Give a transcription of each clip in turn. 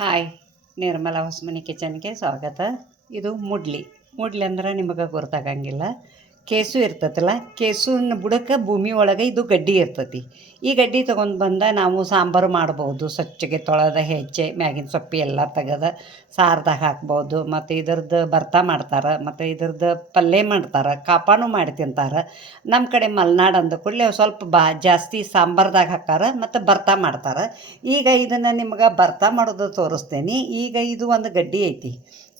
Hi ನಿರ್ಮಲ ಹೊಸಮನಿ ಕಿಚನ್ಗೆ ಸ್ವಾಗತ. ಇದು ಮುಡ್ಲಿ. ಮುಡ್ಲಿ ಅಂದ್ರೆ ನಿಮಗೆ ಗೊತ್ತಾಗಂಗಿಲ್ಲ. ಕೇಸು ಇರ್ತೈತಲ್ಲ ಕೇಸುನ ಬುಡಕ್ಕೆ ಭೂಮಿ ಒಳಗೆ ಇದು ಗಡ್ಡಿ ಇರ್ತೈತಿ. ಈ ಗಡ್ಡಿ ತೊಗೊಂಡು ಬಂದ ನಾವು ಸಾಂಬಾರು ಮಾಡ್ಬೋದು. ಸ್ವಚ್ಛಗೆ ತೊಳೆದ ಹೆಚ್ಚೆ ಮ್ಯಾಗಿನ ಸೊಪ್ಪಿ ಎಲ್ಲ ತೆಗೆದ ಸಾರ್ದಾಗ ಹಾಕ್ಬೋದು. ಮತ್ತು ಇದ್ರದ್ದು ಭರ್ತಾ ಮಾಡ್ತಾರೆ, ಮತ್ತು ಇದ್ರದ್ದು ಪಲ್ಯ ಮಾಡ್ತಾರೆ, ಕಾಪಾನು ಮಾಡಿ ತಿಂತಾರೆ. ನಮ್ಮ ಕಡೆ ಮಲೆನಾಡು ಅಂದ ಕೂಡಲೇ ಸ್ವಲ್ಪ ಬಾ, ಜಾಸ್ತಿ ಸಾಂಬಾರ್ದಾಗ ಹಾಕಾರ ಮತ್ತು ಭರ್ತಾ ಮಾಡ್ತಾರೆ. ಈಗ ಇದನ್ನು ನಿಮ್ಗೆ ಭರ್ತಾ ಮಾಡೋದು ತೋರಿಸ್ತೇನೆ. ಈಗ ಇದು ಒಂದು ಗಡ್ಡಿ ಐತಿ.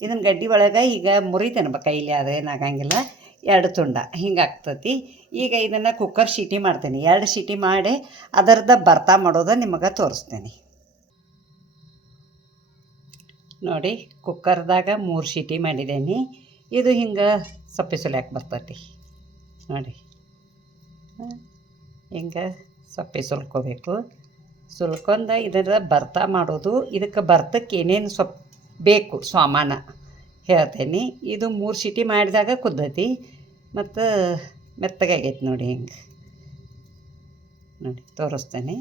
ಇದನ್ನ ಗಡ್ಡಿ ಒಳಗೆ ಈಗ ಮುರಿತೇನೆ ಬ ಕೈಲಿ ಅದೇನಾಗಂಗಿಲ್ಲ ಎರಡು ತುಂಡ ಹಿಂಗೆ ಆಗ್ತತಿ ಈಗ ಇದನ್ನು ಕುಕ್ಕರ್ ಶೀಟಿ ಮಾಡ್ತೀನಿ. ಎರಡು ಶೀಟಿ ಮಾಡಿ ಅದರದ ಭರ್ತಾ ಮಾಡೋದು ನಿಮಗೆ ತೋರಿಸ್ತೀನಿ. ನೋಡಿ ಕುಕ್ಕರ್ದಾಗ ಮೂರು ಶೀಟಿ ಮಾಡಿದ್ದೀನಿ. ಇದು ಹಿಂಗೆ ಸಪ್ಪೆ ಬರ್ತೈತಿ? ನೋಡಿ. ಹಿಂಗೆ ಸಪ್ಪೆ ಸುಲ್ಕೋಬೇಕು. ಸುಲ್ಕೊಂಡು ಇದರ ಭರ್ತ ಮಾಡೋದು. ಇದಕ್ಕೆ ಭರ್ತಕ್ಕೆ ಏನೇನು ಸೊಪ್ಪು ಬೇಕು ಸಾಮಾನ ಹೇಳ್ತೇನೆ. ಇದು ಮೂರು ಸಿಟಿ ಮಾಡಿದಾಗ ಕುದ್ದೈತಿ ಮತ್ತು ಮೆತ್ತಗಾಗೈತೆ ನೋಡಿ ಹಿಂಗೆ. ನೋಡಿ ತೋರಿಸ್ತೇನೆ.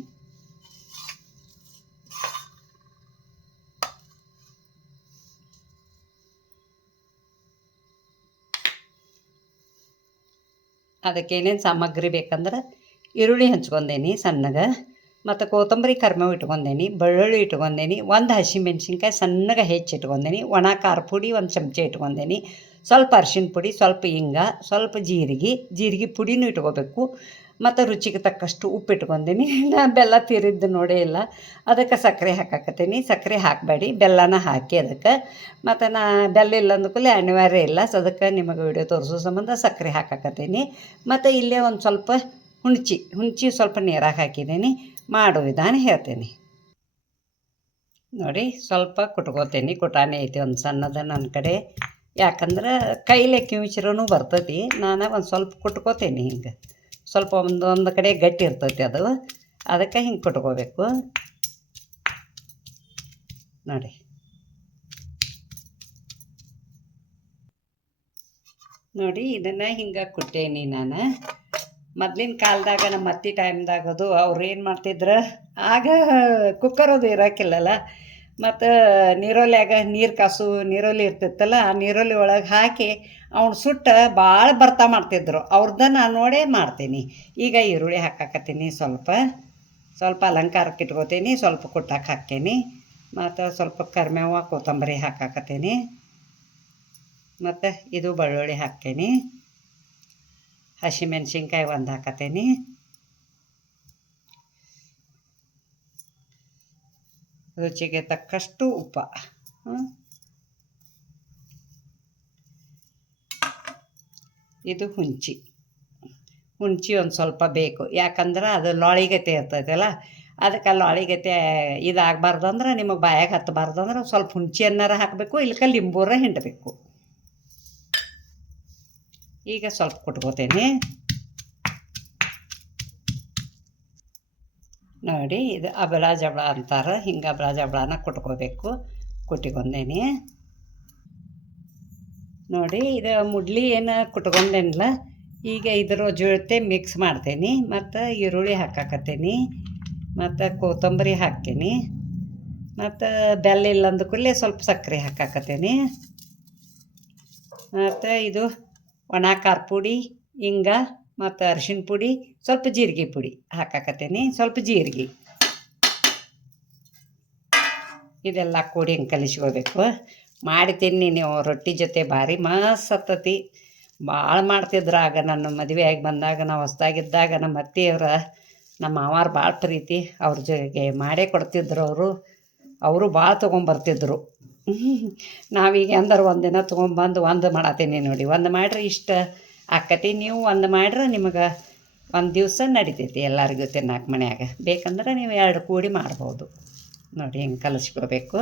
ಅದಕ್ಕೆ ಏನೇನು ಸಾಮಗ್ರಿ ಬೇಕಂದ್ರೆ ಈರುಳ್ಳಿ ಹಂಚ್ಕೊಂಡೇನಿ ಸಣ್ಣಗೆ. ಮತ್ತು ಕೊತ್ತಂಬರಿ ಕರ್ಮೇವು ಇಟ್ಕೊಂಡೇನಿ, ಬೆಳ್ಳುಳ್ಳಿ ಇಟ್ಕೊಂಡೇನಿ, ಒಂದು ಹಸಿಮೆಣ್ಸಿನ್ಕಾಯಿ ಸಣ್ಣಗೆ ಹೆಚ್ಚಿ ಇಟ್ಕೊಂಡೇನಿ, ಒಣ ಖಾರ ಪುಡಿ ಒಂದು ಚಮಚ ಇಟ್ಕೊಂಡೇನಿ, ಸ್ವಲ್ಪ ಅರ್ಶಿಣ ಪುಡಿ, ಸ್ವಲ್ಪ ಹಿಂಗ ಸ್ವಲ್ಪ ಜೀರಿಗೆ ಜೀರಿಗೆ ಪುಡಿನೂ ಇಟ್ಕೋಬೇಕು, ಮತ್ತು ರುಚಿಗೆ ತಕ್ಕಷ್ಟು ಉಪ್ಪು ಇಟ್ಕೊಂಡೀನಿ. ನಾ ಬೆಲ್ಲ ತೀರಿದ್ದು ನೋಡೇ ಇಲ್ಲ, ಅದಕ್ಕೆ ಸಕ್ಕರೆ ಹಾಕಾಕತ್ತೀನಿ. ಸಕ್ಕರೆ ಹಾಕಬೇಡಿ, ಬೆಲ್ಲನ ಹಾಕಿ ಅದಕ್ಕೆ. ಮತ್ತು ನಾ ಬೆಲ್ಲ ಇಲ್ಲ ಅಂದ್ಕೂಲೆ ಅನಿವಾರ್ಯ ಇಲ್ಲ, ಸೊ ಅದಕ್ಕೆ ನಿಮಗೆ ವಿಡಿಯೋ ತೋರಿಸೋ ಸಂಬಂಧ ಸಕ್ಕರೆ ಹಾಕಾಕತ್ತೀನಿ. ಮತ್ತು ಇಲ್ಲೇ ಒಂದು ಸ್ವಲ್ಪ ಹುಣ್ಚಿ ಹುಣ್ಚಿ ಸ್ವಲ್ಪ ನೀರಾಗ ಹಾಕಿದ್ದೀನಿ. ಮಾಡೋ ವಿಧಾನ ಹೇಳ್ತೇನೆ. ನೋಡಿ, ಸ್ವಲ್ಪ ಕುಟ್ಕೋತೀನಿ. ಕುಟಾನೆ ಐತಿ ಒಂದು ಸಣ್ಣದ ನನ್ನ ಕಡೆ. ಯಾಕಂದ್ರೆ ಕೈಲೇ ಕಿವಿಚಿರೋನು ಬರ್ತೈತಿ. ನಾನು ಒಂದು ಸ್ವಲ್ಪ ಕುಟ್ಕೋತೀನಿ ಹಿಂಗೆ. ಸ್ವಲ್ಪ ಒಂದು ಒಂದು ಕಡೆ ಗಟ್ಟಿ ಇರ್ತೈತಿ ಅದು. ಅದಕ್ಕೆ ಹಿಂಗೆ ಕುಟ್ಕೋಬೇಕು. ನೋಡಿ. ನೋಡಿ, ಇದನ್ನು ಹಿಂಗೆ ಕುಟ್ಟೇನಿ ನಾನು. ಮೊದ್ಲಿನ ಕಾಲದಾಗ ನಮ್ಮ ಅತ್ತಿ ಟೈಮ್ದಾಗ ಅದು ಅವ್ರು ಏನು ಮಾಡ್ತಿದ್ರು, ಆಗ ಕುಕ್ಕರ್ ಅದು ಇರೋಕ್ಕಿಲ್ಲಲ್ಲ ಮತ್ತು ನೀರೊಲ್ಯಾಗ ನೀರು ಕಾಸು, ನೀರೊಲಿ ಇರ್ತಿತ್ತಲ್ಲ, ಆ ನೀರೊಲಿ ಒಳಗೆ ಹಾಕಿ ಅವ್ನು ಸುಟ್ಟ ಭಾಳ ಬರ್ತಾ ಮಾಡ್ತಿದ್ರು. ಅವ್ರದ್ದು ನಾನು ನೋಡೇ ಮಾಡ್ತೀನಿ. ಈಗ ಈರುಳ್ಳಿ ಹಾಕಾಕತ್ತೀನಿ ಸ್ವಲ್ಪ. ಸ್ವಲ್ಪ ಅಲಂಕಾರಕ್ಕೆ ಇಟ್ಕೋತೀನಿ, ಸ್ವಲ್ಪ ಕುಟ್ಟಕ್ಕೆ ಹಾಕ್ತೀನಿ. ಮತ್ತು ಸ್ವಲ್ಪ ಕರಿಮೇವ ಕೊತ್ತಂಬರಿ ಹಾಕಾಕತ್ತೀನಿ. ಮತ್ತು ಇದು ಬೆಳ್ಳುಳ್ಳಿ ಹಾಕ್ತೀನಿ. ಹಸಿಮೆಣ್ಸಿನ್ಕಾಯಿ ಒಂದು ಹಾಕತೇನಿ. ರುಚಿಗೆ ತಕ್ಕಷ್ಟು ಉಪ್ಪ. ಇದು ಹುಂಚಿ ಹುಂಚಿ ಒಂದು ಸ್ವಲ್ಪ ಬೇಕು. ಯಾಕಂದ್ರೆ ಅದು ಲೊಳಿಗತೆ ಇರ್ತೈತಲ್ಲ, ಅದಕ್ಕೆ ಲೊಳಿಗತೆ ಇದಾಗಬಾರ್ದು ಅಂದ್ರೆ ನಿಮಗೆ ಬಾಯಾಗ ಹತ್ತಬಾರ್ದು ಅಂದ್ರೆ ಸ್ವಲ್ಪ ಹುಂಚಿ ಅನ್ನಾರ ಹಾಕಬೇಕು, ಇಲ್ಕ ಲಿಂಬೂರ ಹಿಂಡಬೇಕು. ಈಗ ಸ್ವಲ್ಪ ಕುಟ್ಕೋತೀನಿ. ನೋಡಿ, ಇದು ಅಬಲ ಜಬಳ ಅಂತಾರೆ. ಹಿಂಗೆ ಅಬಲ ಜಬಳನ ಕುಟ್ಕೋಬೇಕು. ಕುಟ್ಕೊಂಡೇನಿ ನೋಡಿ, ಇದು ಮುಡ್ಲಿ ಏನು ಕುಟ್ಕೊಂಡೇನಿಲ್ಲ, ಈಗ ಇದ್ರ ಜೊತೆ ಮಿಕ್ಸ್ ಮಾಡ್ತೀನಿ. ಮತ್ತು ಈರುಳ್ಳಿ ಹಾಕಾಕತ್ತೀನಿ. ಮತ್ತು ಕೊತ್ತಂಬರಿ ಹಾಕ್ತೀನಿ. ಮತ್ತು ಬೆಲ್ಲ ಇಲ್ಲ ಅಂದ ಕೂಡಲೇ ಸ್ವಲ್ಪ ಸಕ್ಕರೆ ಹಾಕಾಕತ್ತೀನಿ. ಮತ್ತು ಇದು ಒಣ ಖಾರ ಪುಡಿ ಹಿಂಗ ಮತ್ತು ಅರಿಶಿನ ಪುಡಿ, ಸ್ವಲ್ಪ ಜೀರಿಗೆ ಪುಡಿ ಹಾಕಾಕತ್ತೀನಿ. ಸ್ವಲ್ಪ ಜೀರಿಗೆ. ಇದೆಲ್ಲ ಕೂಡಿ ಹಿಂಗೆ ಕಲಿಸ್ಕೋಬೇಕು ಮಾಡ್ತೀನಿ ನೀವು ರೊಟ್ಟಿ ಜೊತೆ ಭಾರಿ ಮಸ್ತ್ ಹತ್ತತಿ ಭಾಳ ಮಾಡ್ತಿದ್ರು ಆಗ ನನ್ನ ಮದುವೆ ಆಗಿ ಬಂದಾಗ, ನಾವು ಹೊಸ್ದಾಗಿದ್ದಾಗ ನಮ್ಮ ಅತ್ತೆಯವ್ರ, ನಮ್ಮ ಮಾವಾರು ಭಾಳ ಪ್ರೀತಿ. ಅವ್ರ ಜೊತೆಗೆ ಮಾಡೇ ಕೊಡ್ತಿದ್ರು ಅವರು. ಅವರು ಭಾಳ ತೊಗೊಂಬರ್ತಿದ್ರು. ನಾವೀಗ ಅಂದ್ರೆ ಒಂದಿನ ತೊಗೊಂಬಂದು ಒಂದು ಮಾಡತ್ತೀನಿ ನೋಡಿ. ಒಂದು ಮಾಡ್ರಿ ಇಷ್ಟ ಆಕತಿ ನೀವು ಒಂದು ಮಾಡ್ರೆ ನಿಮಗೆ ಒಂದು ದಿವಸ ನಡಿತೈತಿ ಎಲ್ಲರಿಗೂ ತಿನ್ನಕ್ಕೆ ಮನ್ಯಾಗ. ಬೇಕಂದ್ರೆ ನೀವು ಎರಡು ಕೂಡಿ ಮಾಡ್ಬೋದು. ನೋಡಿ ಹಿಂಗೆ ಕಲಿಸ್ಕೋಬೇಕು.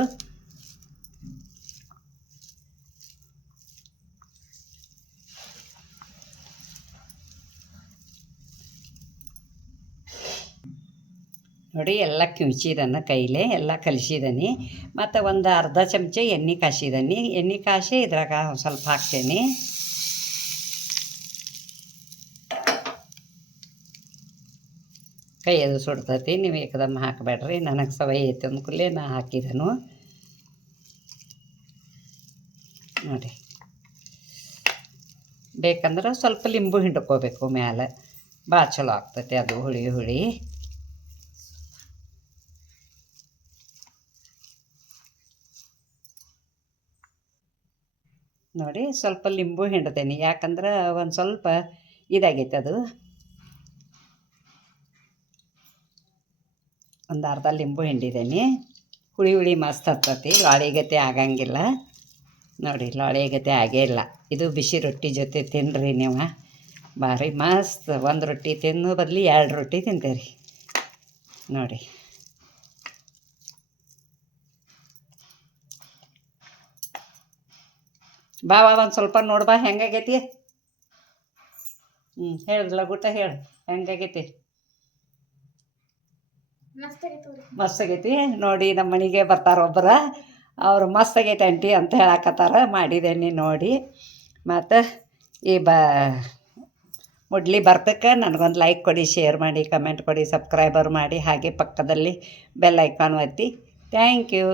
ನೋಡಿ, ಎಲ್ಲ ಕಿವುಚಿದನ್ನು ಕೈಲೇ ಎಲ್ಲ ಕಲಿಸಿದ್ದೀನಿ ಮತ್ತು ಒಂದು ಅರ್ಧ ಚಮಚ ಎಣ್ಣೆ ಕಾಸಿದನಿ. ಎಣ್ಣೆ ಕಾಸಿ ಇದ್ರಾಗ ಸ್ವಲ್ಪ ಹಾಕ್ತೇನೆ. ಕೈ ಅದು ಸುಡ್ತೈತಿ. ನೀವು ಏಕದಮ್ಮ ಹಾಕಬೇಡ್ರಿ. ನನಗೆ ಸವೈ ಐತಿ ಅಂದ್ಕೂಲೇ ನಾ ಹಾಕಿದನು. ನೋಡಿ. ಬೇಕಂದ್ರೆ ಸ್ವಲ್ಪ ಲಿಂಬು ಹಿಂಡ್ಕೋಬೇಕು ಮ್ಯಾಲೆ. ಭಾಳ ಚಲೋ ಆಗ್ತೈತಿ ಅದು ಹುಳಿ ಹುಳಿ. ನೋಡಿ ಸ್ವಲ್ಪ ಲಿಂಬು ಹಿಂಡ್ತೇನೆ. ಯಾಕಂದ್ರೆ ಒಂದು ಸ್ವಲ್ಪ ಇದಾಗೈತೆ ಅದು. ಒಂದು ಅರ್ಧ ಲಿಂಬು ಹಿಂಡಿದ್ದೇನೆ ಹುಳಿ ಹುಳಿ ಮಸ್ತ್ ಹತ್ತತಿ ಲಾಳಿಗತೆ ಆಗಂಗಿಲ್ಲ. ನೋಡಿ, ಲಾಳಿಗತೆ ಆಗೇ ಇಲ್ಲ. ಇದು ಬಿಸಿ ರೊಟ್ಟಿ ಜೊತೆ ತಿನ್ನಿರಿ ನೀವು. ಭಾರಿ ಮಸ್ತ್. ಒಂದು ರೊಟ್ಟಿ ತಿನ್ನೋ ಬದಲಿ ಎರಡು ರೊಟ್ಟಿ ತಿಂತೀರಿ. ನೋಡಿ. ಬಾ ಬಾ ಒಂದು ಸ್ವಲ್ಪ ನೋಡ್ಬಾ ಹೆಂಗಾಗೈತಿ? ಹ್ಞೂ ಹೇಳು ಲಗುಟ ಹೇಳು ಹೆಂಗಾಗೈತಿ? ಮಸ್ತ್ ಆಗೈತಿ ನೋಡಿ ನಮ್ಮ ಮನೆಗೆ ಬರ್ತಾರ ಒಬ್ಬರ ಅವ್ರು ಮಸ್ತ್ ಆಗೈತೆ ಆಂಟಿ ಅಂತ ಹೇಳಕತ್ತಾರ ಮಾಡಿದೇನಿ ನೋಡಿ. ಮತ್ತು ಈ ಬ ಮುಡ್ಲಿ ಬರ್ತಕ್ಕೆ ನನಗೊಂದು ಲೈಕ್ ಕೊಡಿ ಶೇರ್ ಮಾಡಿ ಕಮೆಂಟ್ ಕೊಡಿ ಸಬ್ಸ್ಕ್ರೈಬರ್ ಮಾಡಿ ಹಾಗೆ ಪಕ್ಕದಲ್ಲಿ ಬೆಲ್ ಐಕಾನ್ ಒತ್ತಿ. Thank you